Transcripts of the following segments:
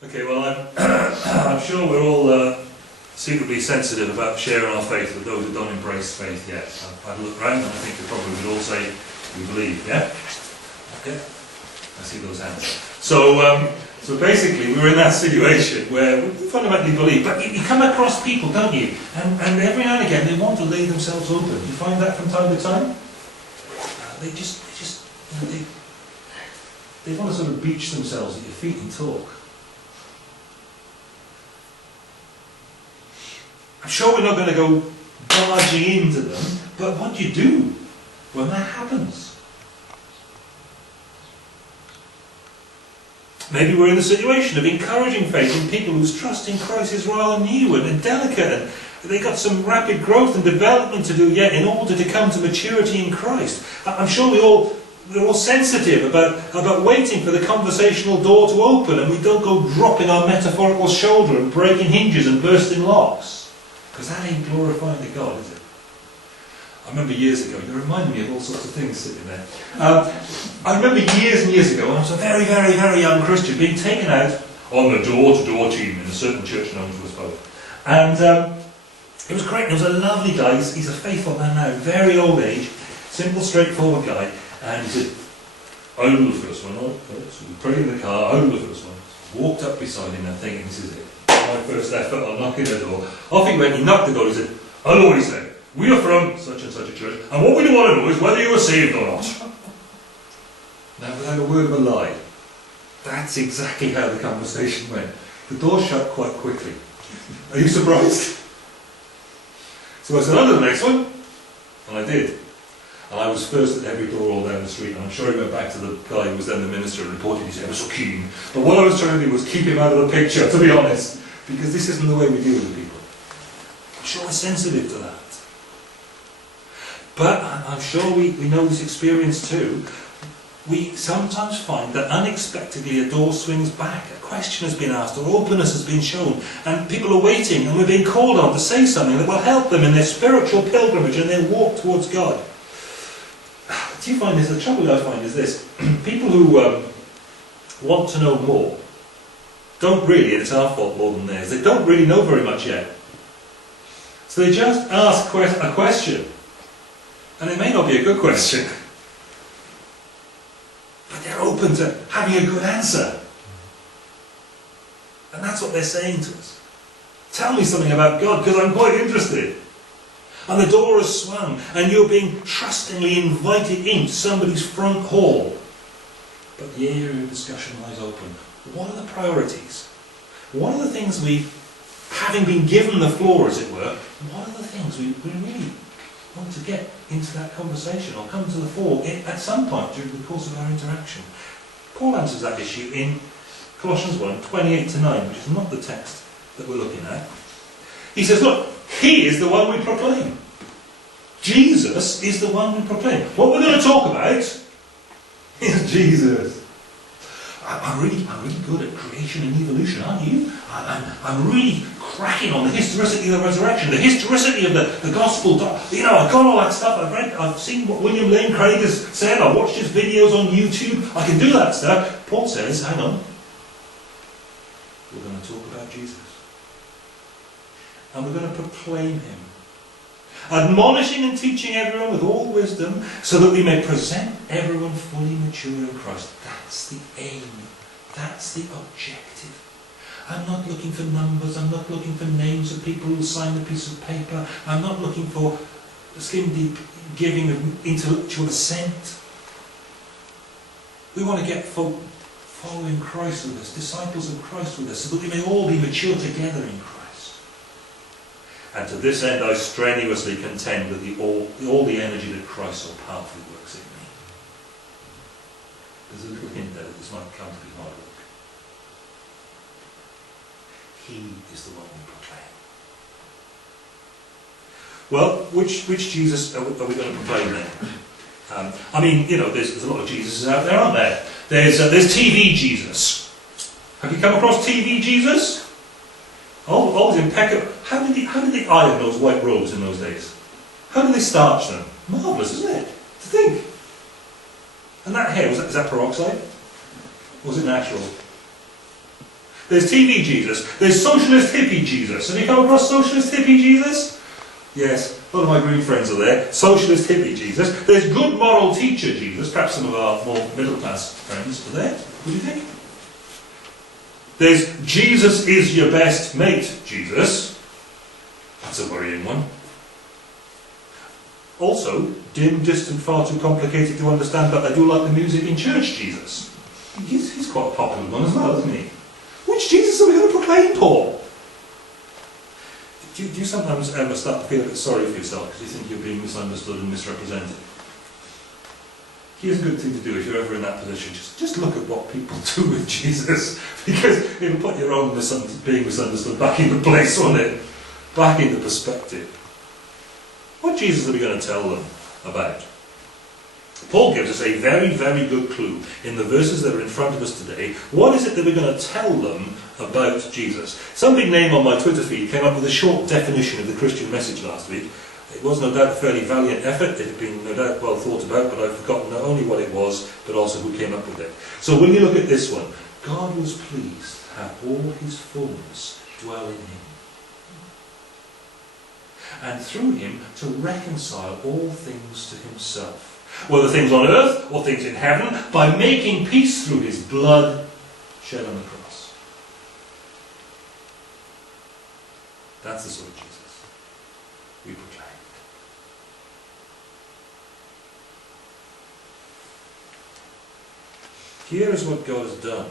Okay, well, I'm sure we're all suitably sensitive about sharing our faith with those who don't embrace faith yet. I've looked around and I think we probably would all say we believe, yeah? Okay, I see those hands. So basically we're in that situation where we fundamentally believe, but you come across people, don't you? And every now and again they want to lay themselves open. You find that from time to time? They just you know, they want to sort of beach themselves at your feet and talk. I'm sure we're not going to go barging into them, but what do you do when that happens? Maybe we're in the situation of encouraging faith in people whose trust in Christ is rather new and delicate, and they've got some rapid growth and development to do yet in order to come to maturity in Christ. I'm sure we're all sensitive about waiting for the conversational door to open, and we don't go dropping our metaphorical shoulder and breaking hinges and bursting locks. Because that ain't glorifying to God, is it? I remember years ago, you reminded me of all sorts of things sitting there. I remember years and years ago, when I was a very, very, very young Christian, being taken out on the door-to-door team in a certain church known to us both. And it was great. There was a lovely guy. He's a faithful man now, very old age, simple, straightforward guy. And he said, "I'll do the first one." So we prayed in the car, "I'll do the first one." Walked up beside him and thinking, this is it. My first effort on knocking the door. Off he went, he knocked the door, he said, "Hello," he said, "we are from such and such a church, and what we do want to know is whether you are saved or not." Now, without a word of a lie, that's exactly how the conversation went. The door shut quite quickly. Are you surprised? So I said, "On to the next one," and I did. And I was first at every door all down the street, and I'm sure he went back to the guy who was then the minister and reported he said, "I was so keen." But what I was trying to do was keep him out of the picture, to be honest, because this isn't the way we deal with people. I'm sure we're sensitive to that. But I'm sure we know this experience too. We sometimes find that unexpectedly a door swings back, a question has been asked, or openness has been shown, and people are waiting, and we're being called on to say something that will help them in their spiritual pilgrimage and their walk towards God. Do you find this? The trouble I find is this. People who want to know more don't really, and it's our fault more than theirs, they don't really know very much yet. So they just ask a question. And it may not be a good question. But they're open to having a good answer. And that's what they're saying to us. Tell me something about God, because I'm quite interested. And the door has swung, and you're being trustingly invited into somebody's front hall. But the area of discussion lies open. What are the priorities? What are the things having been given the floor, as it were, what are the things we really want to get into that conversation or come to the fore at some point during the course of our interaction? Paul answers that issue in Colossians 1, 28-9, which is not the text that we're looking at. He says, look, He is the one we proclaim. Jesus is the one we proclaim. What we're going to talk about is Jesus. I'm really good at creation and evolution, aren't you? I'm really cracking on the historicity of the resurrection, the historicity of the gospel. You know, I've got all that stuff. I've seen what William Lane Craig has said. I've watched his videos on YouTube. I can do that stuff. Paul says, hang on. We're going to talk about Jesus. And we're going to proclaim Him. Admonishing and teaching everyone with all wisdom, so that we may present everyone fully mature in Christ. That's the aim. That's the objective. I'm not looking for numbers. I'm not looking for names of people who sign a piece of paper. I'm not looking for skin deep giving of intellectual assent. We want to get folk following Christ with us, disciples of Christ with us, so that we may all be mature together in Christ. And to this end I strenuously contend with all the energy that Christ so powerfully works in me. There's a little hint there that this might come to be hard work. He is the one we proclaim. Well, which Jesus are we going to proclaim then? I mean, you know, there's a lot of Jesuses out there, aren't there? There's TV Jesus. Have you come across TV Jesus? Always impeccable. How did they iron those white robes in those days? How did they starch them? Marvellous, isn't it? To think. And that hair, is that peroxide? Or was it natural? There's TV Jesus. There's socialist hippie Jesus. Have you come across socialist hippie Jesus? Yes, a lot of my green friends are there. Socialist hippie Jesus. There's good moral teacher Jesus. Perhaps some of our more middle class friends are there. What do you think? There's Jesus is your best mate Jesus. That's a worrying one. Also, dim, distant, far too complicated to understand, but I do like the music in church Jesus. He's quite a popular one as well, isn't he? Which Jesus are we going to proclaim, Paul? Do you sometimes ever start to feel a bit sorry for yourself because you think you're being misunderstood and misrepresented? Here's a good thing to do if you're ever in that position. Just look at what people do with Jesus, because it'll put your own being misunderstood back into place, won't it? Back into perspective. What Jesus are we going to tell them about? Paul gives us a very, very good clue in the verses that are in front of us today. What is it that we're going to tell them about Jesus? Some big name on my Twitter feed came up with a short definition of the Christian message last week. It was no doubt a fairly valiant effort. It had been no doubt well thought about, but I've forgotten not only what it was, but also who came up with it. So when you look at this one, God was pleased to have all his fullness dwell in him, and through him to reconcile all things to himself, whether things on earth or things in heaven, by making peace through his blood shed on the cross. That's the sort of Jesus we proclaim. Here is what God has done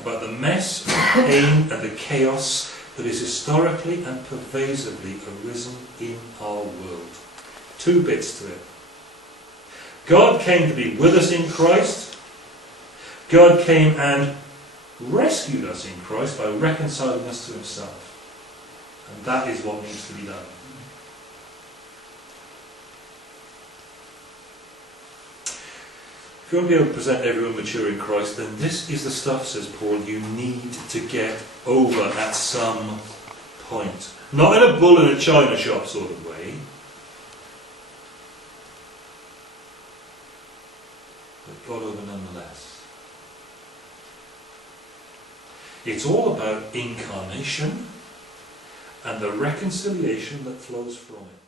about the mess, the pain and the chaos that is historically and pervasively arisen in our world. Two bits to it. God came to be with us in Christ. God came and rescued us in Christ by reconciling us to himself. And that is what needs to be done. If you want to be able to present everyone mature in Christ, then this is the stuff, says Paul, you need to get over at some point. Not in a bull in a china shop sort of way, but got over nonetheless. It's all about incarnation and the reconciliation that flows from it.